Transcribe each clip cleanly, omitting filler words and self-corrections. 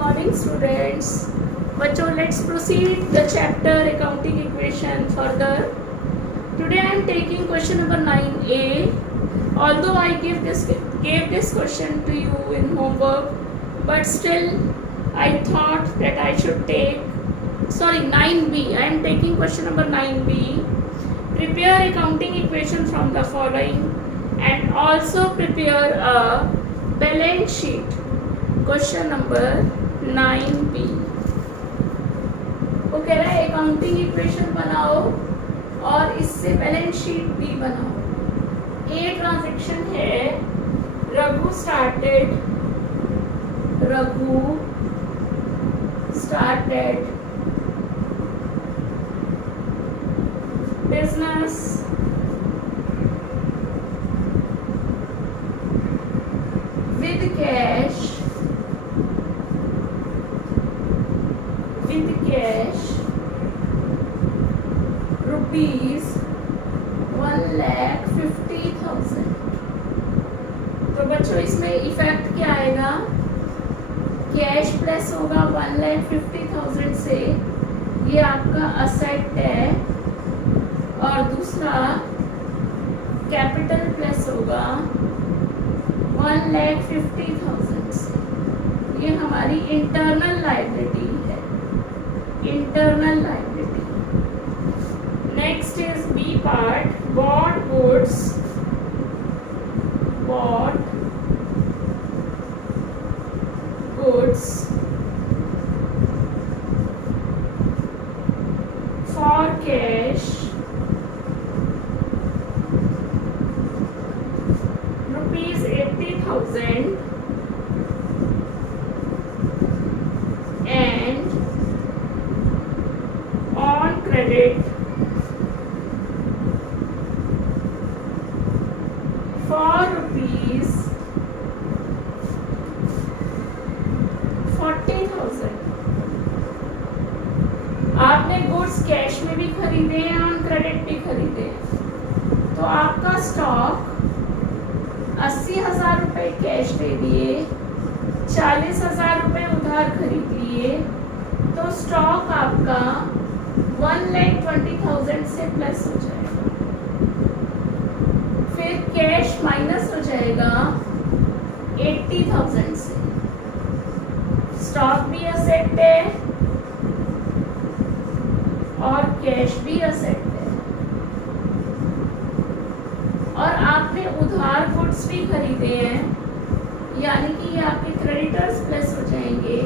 morning students. बच्चों, let's proceed the chapter accounting equation further. Today I am taking question number 9a. Although I gave this question to you in homework, but still I thought that I should take 9b. I am taking question number 9b. Prepare accounting equation from the following and also prepare a balance sheet. Question number 9b. वो कह रहा है accounting equation बनाओ और इससे balance sheet भी बनाओ. A transaction है Raghu started business with cash rupees 1,50,000. तो बच्चों इसमें इफेक्ट क्या आएगा? कैश प्लस होगा 1,50,000 से, ये आपका असेट है, और दूसरा कैपिटल प्लस होगा 1,50,000 से, ये हमारी इंटरनल लायबिलिटी है. Internal liability. Next is b part. Bought goods for cash rupees 80,000 and on credit for rupees 40,000. आपने गुड्स कैश में भी खरीदे हैं, ऑन क्रेडिट भी खरीदे हैं, तो आपका स्टॉक 80,000 रुपये कैश दे दिए, 40,000 रुपये उधार खरीद लिए, तो स्टॉक आपका 1,20,000 से प्लस हो जाएगा. फिर कैश माइनस हो जाएगा 80,000 से. स्टॉक भी असेट है और कैश भी असेट है, और आपने उधार गुड्स भी खरीदे हैं, यानी कि ये आपके क्रेडिटर्स प्लस हो जाएंगे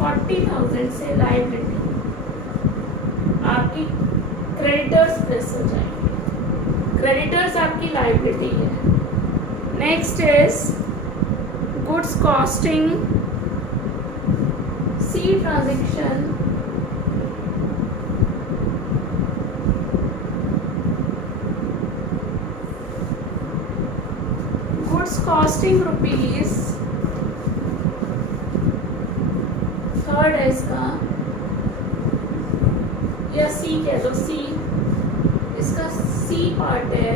40,000 से. लायबिलिटी आपकी क्रेडिटर्स प्लस हो जाएंगे. क्रेडिटर्स आपकी लायबिलिटी है. Next is goods costing. C transaction. Costing rupees, third है इसका, या सी कह दो. सी इसका सी पार्ट है.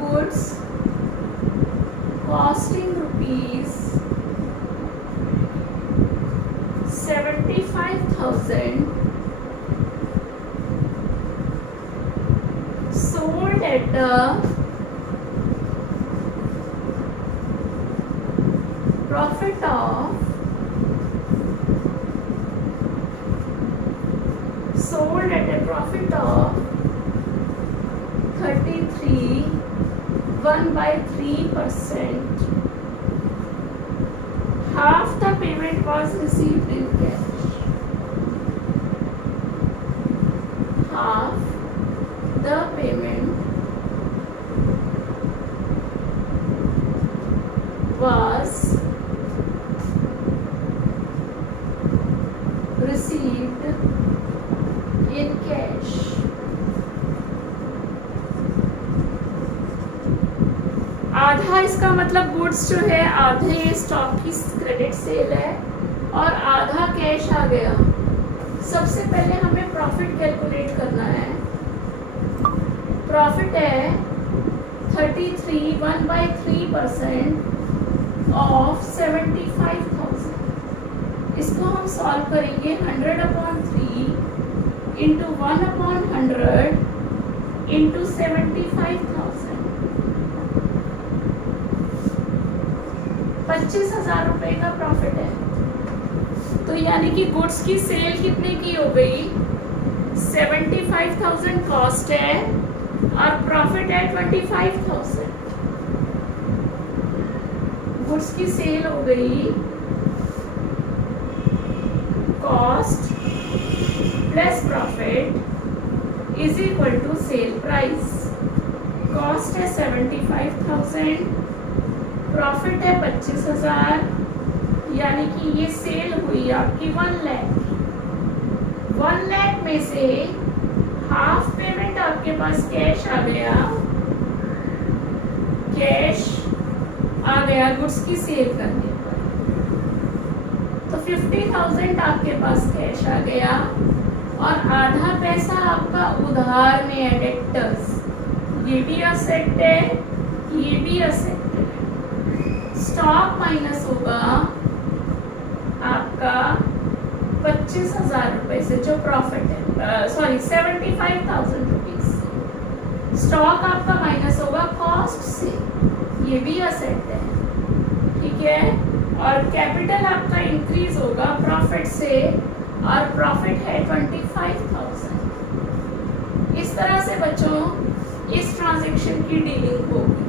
Goods costing rupees 75,000 sold at the profit of 33 1/3%. Half the payment was received in cash. Half the payment was received in cash. आधा इसका मतलब गुड्स जो है, आधे स्टॉक की क्रेडिट सेल है और आधा कैश आ गया. सबसे पहले हमें प्रॉफिट कैलकुलेट करना है. प्रॉफिट है 33 1/3%. ऑफ 75,000। इसको हम सॉल्व करेंगे 100/3 इंटू 1/100 इंटू 75,000। 25,000 रुपए का प्रॉफिट है। तो यानी कि गुड्स की सेल कितने की हो गई? 75,000 कॉस्ट है और प्रॉफिट है 25,000। गुड्स की सेल हो गई cost plus profit is equal to sale price. Cost है 75,000, प्रॉफिट है 25,000, यानी कि ये सेल हुई आपकी 1 लाख। 1 लाख में से हाफ पेमेंट आपके पास कैश आ गया, कैश आ गया गुड्स की सेल करने पर। तो 50,000 आपके पास कैश आ गया और आधा पैसा आपका उधार में है, डेटर्स। ये भी असेट है, ये भी असेट है। स्टॉक माइनस होगा आपका 25,000 रुपए से जो प्रॉफिट है, सॉरी 75,000 रुपीज। स्टॉक आपका माइनस होगा कॉस्ट से, ये भी असेट है, ठीक है। और कैपिटल आपका इंक्रीज होगा प्रॉफिट से और प्रॉफिट है 25,000। इस तरह से बच्चों इस ट्रांजैक्शन की डीलिंग होगी।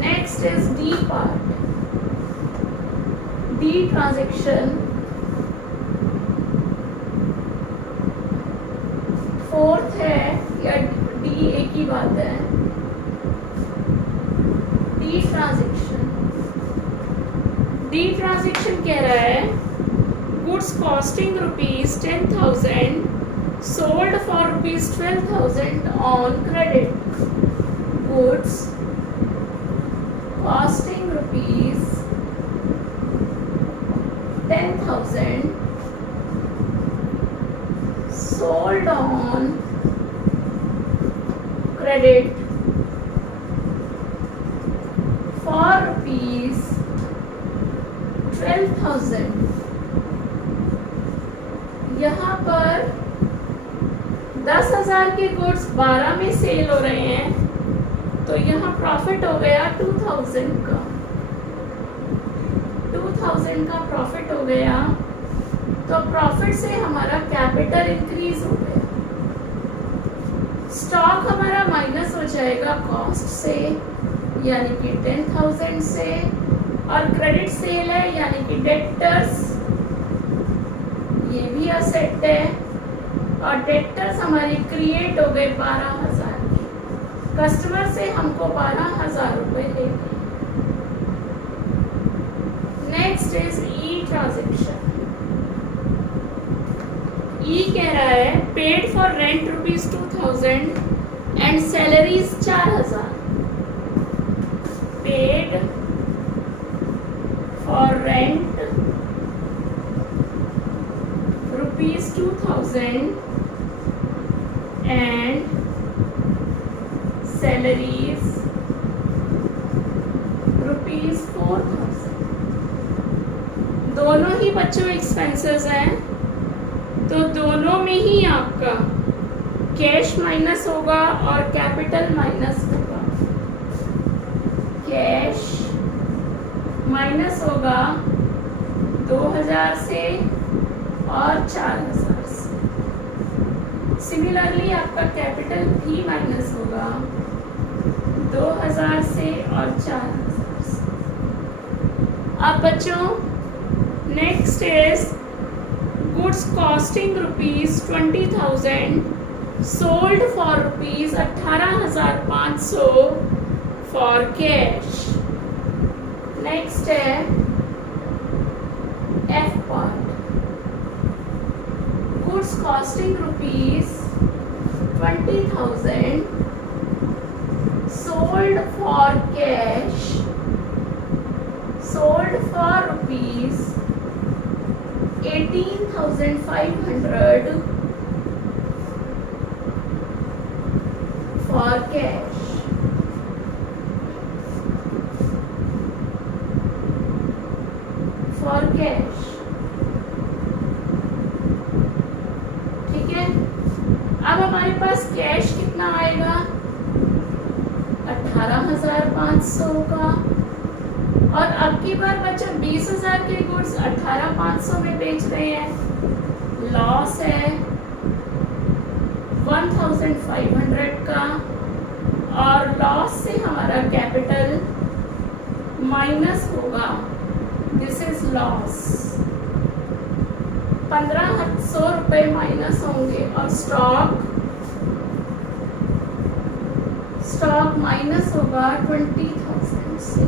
Next is D part. D transaction fourth है या डी एक ही बात है। डी ट्रांजैक्शन कह रहा है goods costing ₹10,000 sold for ₹12,000 on credit. Goods costing ₹10,000 sold on credit for ₹12,000। यहाँ पर 10,000 के गुड्स 12 में सेल हो रहे हैं, तो यहाँ प्रॉफिट हो गया 2,000 का। 2,000 का प्रॉफिट हो गया, तो प्रॉफिट से हमारा कैपिटल इंक्रीज हो गया। स्टॉक हमारा माइनस हो जाएगा कॉस्ट से, यानी कि 10,000 से, और क्रेडिट सेल है यानी कि डेटर्स, ये भी असेट है। और डेटर्स हमारी क्रिएट हो गए 12,000 की। कस्टमर से हमको 12,000 रुपए लेने। Next is E transaction. E कह रहा है paid for rent ₹2,000 and salaries 4,000। Paid for rent ₹2,000 and salaries ₹4,000। दोनों ही बच्चों एक्सपेंसेस हैं, तो दोनों में ही आपका कैश माइनस होगा और कैपिटल माइनस होगा। कैश माइनस होगा 2,000 से और 4,000 से। सिमिलरली आपका कैपिटल भी माइनस होगा 2,000 से और 4,000 से। अब बच्चों next is goods costing ₹20,000 sold for ₹18,500 for cash. Next है F part. Goods costing ₹20,000 sold for cash, sold for ₹18,500 for cash. 18,500 का। और अब की बार बच्चों 20,000 के गुड्स 18,500 में बेच रहे हैं, लॉस है 1,500 का। और लॉस से हमारा कैपिटल माइनस होगा, दिस इज लॉस, 1,500 रुपये माइनस होंगे। और स्टॉक माइनस होगा 20,000 से,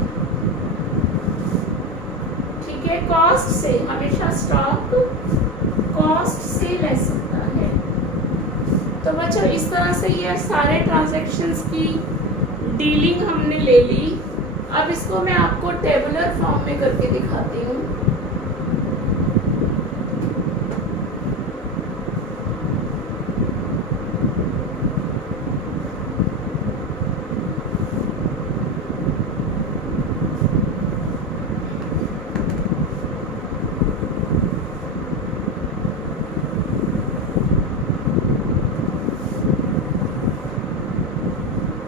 ठीक है। कॉस्ट से हमेशा स्टॉक कॉस्ट से लेस होता है। तो बच्चों इस तरह से ये सारे ट्रांजैक्शंस की डीलिंग हमने ले ली। अब इसको मैं आपको टेबुलर फॉर्म में करके दिखाती हूँ।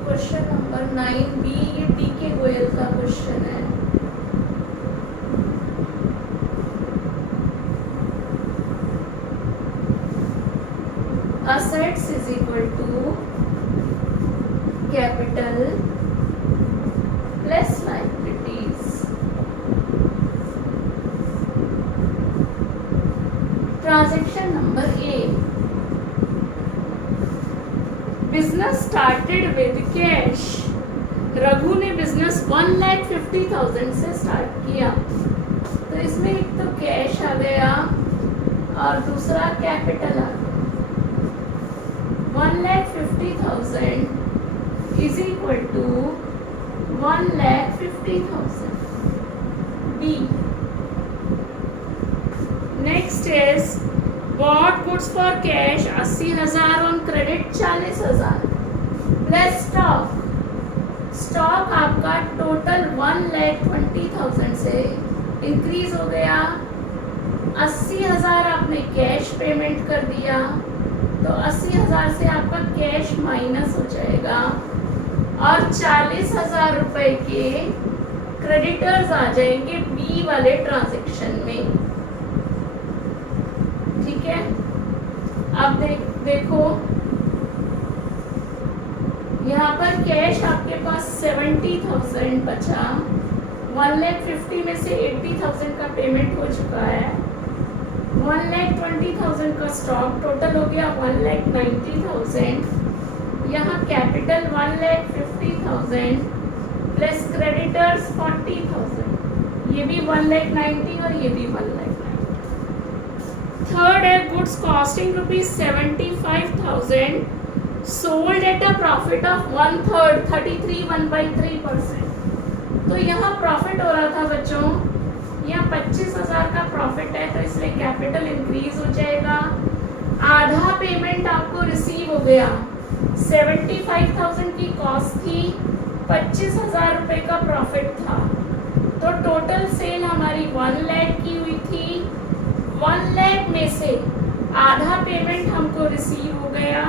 क्वेश्चन नंबर 9B, ये डी के गोयल का क्वेश्चन है। Assets is equal to capital plus liabilities. Transaction number A. Business started with cash. Raghu ने बिजनेस 1,50,000 से स्टार्ट किया, तो इसमें एक तो कैश आ गया और दूसरा कैपिटल आ गया। 1,50,000 is equal to 1,50,000 b. Next is bought goods for cash 80,000 on credit 40,000 plus stock आपका टोटल 1,20,000 से इंक्रीज हो गया। 80,000 आपने कैश पेमेंट कर दिया, तो 80,000 से आपका कैश माइनस हो जाएगा और 40,000 रुपए के क्रेडिटर्स आ जाएंगे बी वाले ट्रांजैक्शन में, ठीक है। अब देखो यहाँ पर कैश आपके पास 70,000 बचा, 1,50,000 में से 80,000 का पेमेंट हो चुका है, 1,20,000 का स्टॉक, टोटल हो गया 1,90,000। यहाँ कैपिटल 1,50,000 प्लस क्रेडिटर्स 40,000, ये भी 1,90,000 और ये भी 1,90,000। थर्ड है goods costing ₹75,000 sold at a profit of 1/3 33 1/3%। तो यहाँ प्रॉफिट हो रहा था बच्चों, यहाँ 25,000 का प्रॉफिट है, तो इसलिए कैपिटल इंक्रीज हो जाएगा। आधा पेमेंट आपको रिसीव हो गया, 75,000 की कॉस्ट थी, 25,000 रुपये का प्रॉफिट था, तो टोटल सेल हमारी 1 लाख की हुई थी। 1 लाख में से आधा पेमेंट हमको रिसीव हो गया,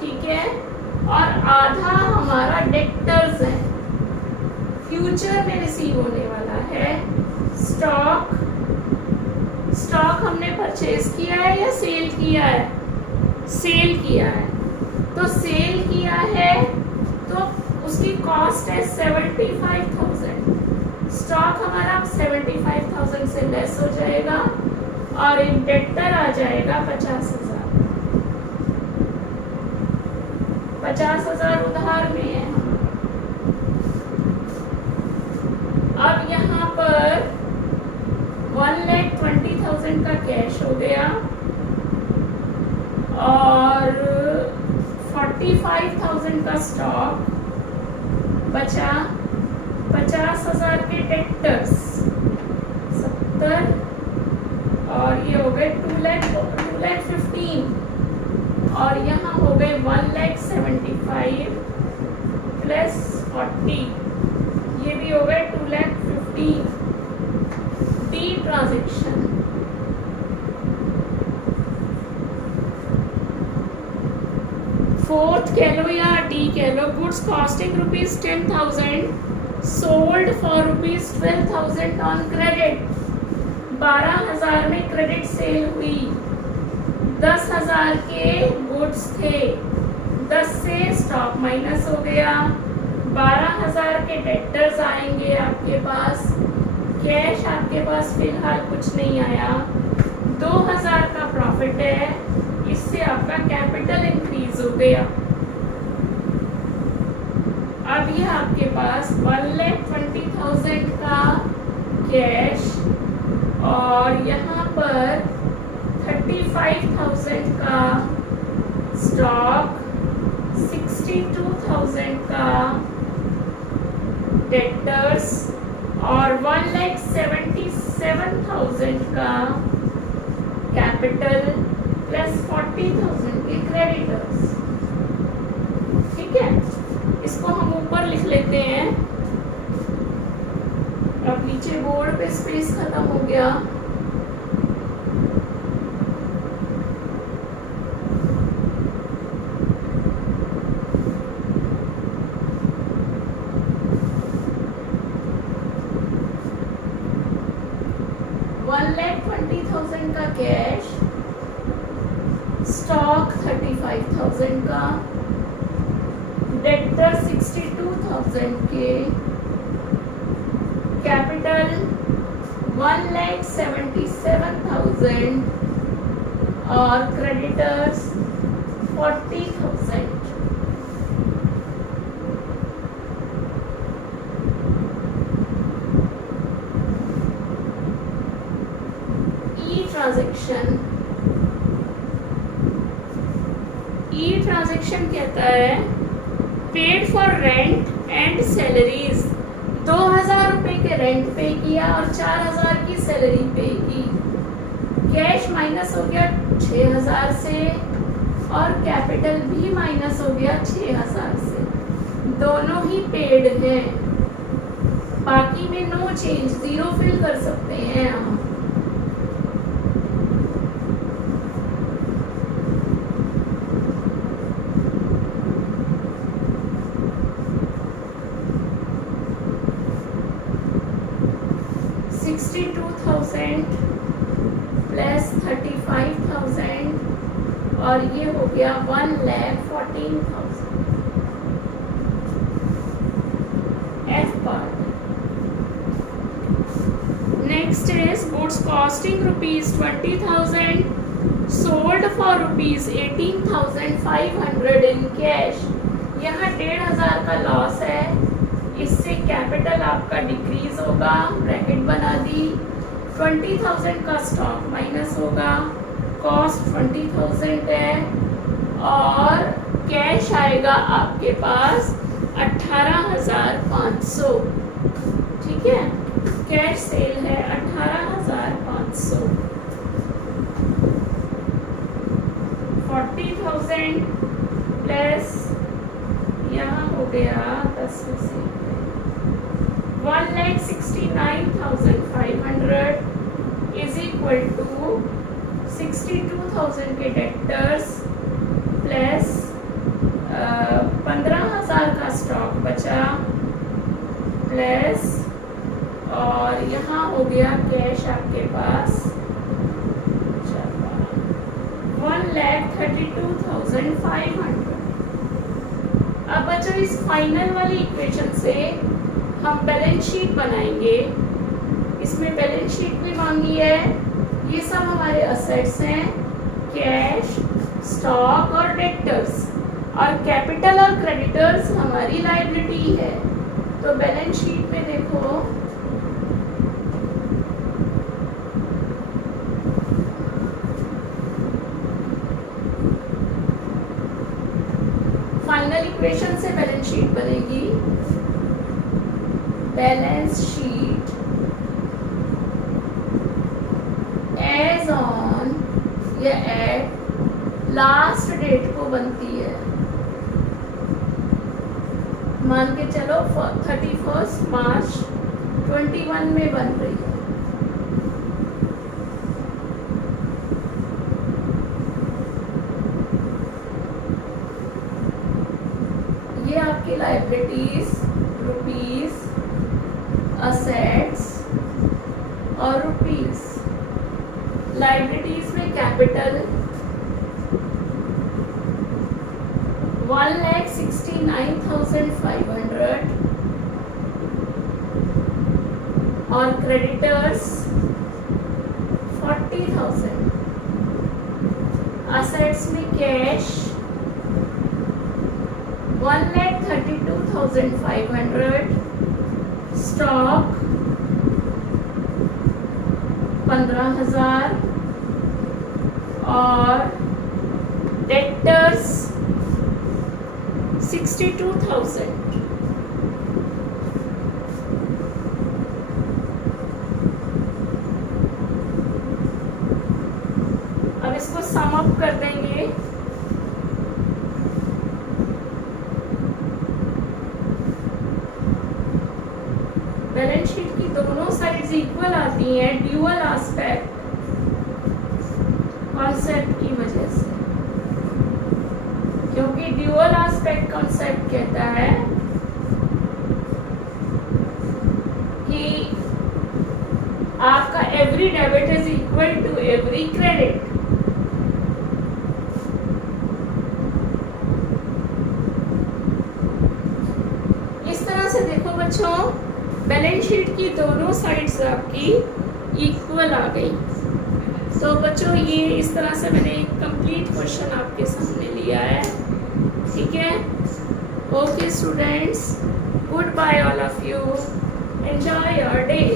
ठीक है, और आधा हमारा डेक्टर्स है, फ्यूचर में रिसीव होने वाला है। स्टॉक हमने परचेज किया है या सेल किया है? सेल किया है, तो सेल किया है तो उसकी कॉस्ट है 75,000। स्टॉक हमारा 75,000 से लेस हो जाएगा और एक डेक्टर आ जाएगा 50,000। 50,000 उधार में है। अब यहाँ पर 1,20,000 का कैश हो गया और 45,000 का स्टॉक बचा, 50,000 के डेक्टर्स 70 और ये हो गए 2,15,000 और यहाँ हो गए 1,75,000 प्लस 40, ये भी हो गए 2,15,000। डी ट्रांजेक्शन, फोर्थ कह लो या डी डी कह लो। Goods costing ₹10,000 sold for ₹12,000 on credit. 12,000 में क्रेडिट सेल हुई, 10,000 के गुड्स थे, 10 से स्टॉक माइनस हो गया, 12,000 के डेटर्स आएंगे आपके पास, कैश आपके पास फिलहाल कुछ नहीं आया, 2,000 का प्रॉफिट है, इससे आपका कैपिटल इंक्रीज हो गया। अब ये आपके पास 1,20,000 का कैश और यहाँ पर 35,000 का स्टॉक, 62,000 का डेटर्स और 1,77,000 का कैपिटल प्लस 40,000 के क्रेडिटर्स। ठीक है, इसको हम ऊपर लिख लेते हैं। अब नीचे बोर्ड पे स्पेस खत्म हो गया। $1,20,000 का कैश, स्टॉक 35,000 का, डेटर 62,000 के, कैपिटल 1,77,000 और क्रेडिटर्स 40,000। ई ट्रांजैक्शन कहता है paid for rent and salaries. 2,000 रुपए के रेंट पे किया और 4,000 की सैलरी पे की। कैश माइनस हो गया 6,000 से और कैपिटल भी माइनस हो गया 6,000 से। दोनों ही पेड हैं, बाकी में नो चेंज, जीरो फिल कर सकते हैं हम। प्लस 35,000 और ये हो गया 1,14,000। F part. Next is goods costing ₹20,000 sold for ₹18,500 in cash. यहाँ 1,500 का लॉस है, इससे कैपिटल आपका डिक्रीज होगा, ब्रैकेट बना दी। 20,000 का स्टॉक माइनस होगा, कॉस्ट 20,000 है और कैश आएगा आपके पास 18,500। ठीक है, कैश सेल है 18,500। 40,000 प्लस यहाँ हो गया 10 में से 1,69,500 इज इक्वल टू 62,000 के डेटर्स प्लस 15,000 का स्टॉक बचा प्लस और यहाँ हो गया कैश आपके पास 1,32,500। अब बच्चों इस फाइनल वाली इक्वेशन से हम बैलेंस शीट बनाएंगे। इसमें बैलेंस शीट भी मांगी है। ये सब हमारे असेट्स हैं, कैश, स्टॉक और डेटर्स, और कैपिटल और क्रेडिटर्स हमारी लायबिलिटी है। तो बैलेंस शीट में देखो फाइनल इक्वेशन से बैलेंस शीट बनेगी। बैलेंस शीट एज ऑन या एट लास्ट डेट को बनती है। मान के चलो 31 मार्च 21 में बन रही है। आपकी लाइबिलिटीज, रुपीज, असेट्स और रुपीज। लाइबिलिटीज में कैपिटल 1,69,500 और क्रेडिटर्स 40,000। असेट्स में कैश 1,32,500, स्टॉक 15,000 और डेटर्स 62,000। अब इसको सम अप कर देंगे। बैलेंस शीट की दोनों साइड्स इक्वल आती हैं ड्यूअल एस्पेक्ट कॉन्सेप्ट की वजह से, क्योंकि ड्यूअल एस्पेक्ट कॉन्सेप्ट कहता है कि आपका every debit is equal to every credit. इस तरह से देखो बच्चों, बैलेंस शीट की दोनों साइड्स आपकी इक्वल आ गई। तो बच्चों ये इस तरह से मैंने एक कंप्लीट क्वेश्चन आपके सामने लिया है, ठीक है। Okay students, goodbye all of you, enjoy your day.